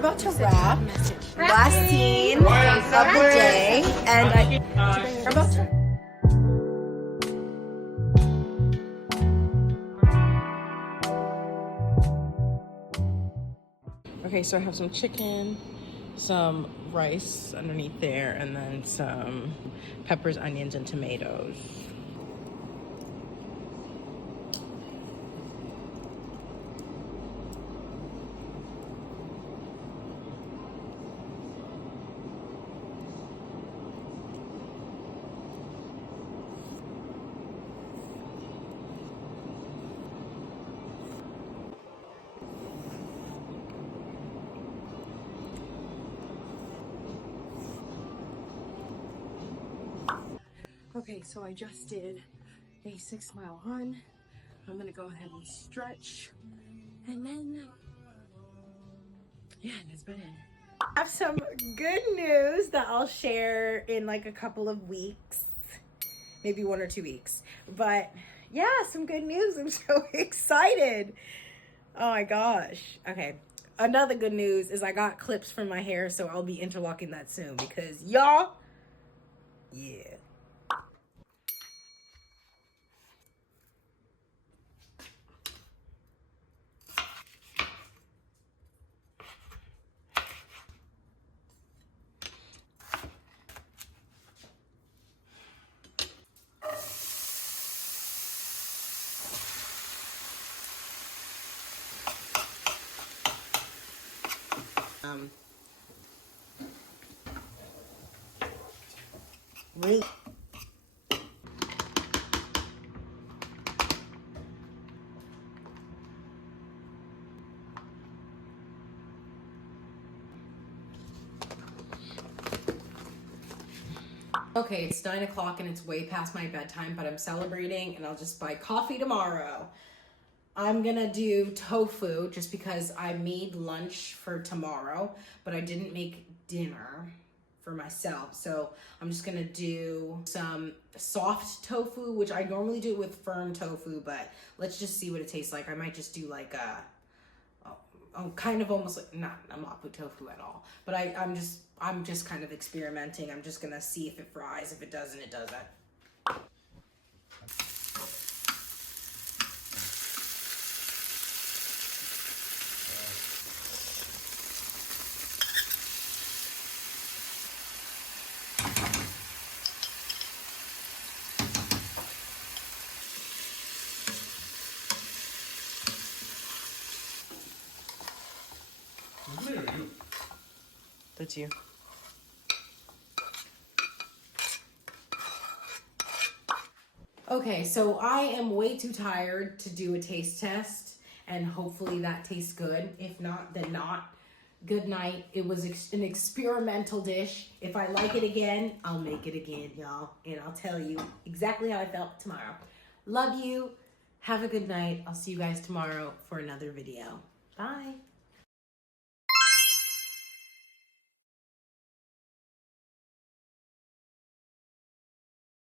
about to wrap. Last scene of the day, and we're about to. Okay, so I have some chicken, some rice underneath there, and then some peppers, onions, and tomatoes. Okay, so I just did a 6-mile run. I'm gonna go ahead and stretch, and then, yeah, that's about it. I have some good news that I'll share in like a couple of weeks, maybe 1 or 2 weeks. But yeah, some good news. I'm so excited. Oh my gosh. Okay. Another good news is I got clips for my hair, so I'll be interlocking that soon because y'all, yeah. Really. Okay, it's 9 o'clock and it's way past my bedtime, but I'm celebrating and I'll just buy coffee tomorrow. I'm gonna do tofu just because I made lunch for tomorrow, but I didn't make dinner for myself. So I'm just gonna do some soft tofu, which I normally do with firm tofu, but let's just see what it tastes like. I might just do like a, kind of almost like, not a mapo tofu at all, but I'm just kind of experimenting. I'm just gonna see if it fries. If it doesn't, it doesn't. That's you. Okay, so I am way too tired to do a taste test, and hopefully that tastes good. If not, then not. Good night. It was an experimental dish. If I like it again, I'll make it again, y'all. And I'll tell you exactly how I felt tomorrow. Love you. Have a good night. I'll see you guys tomorrow for another video. Bye.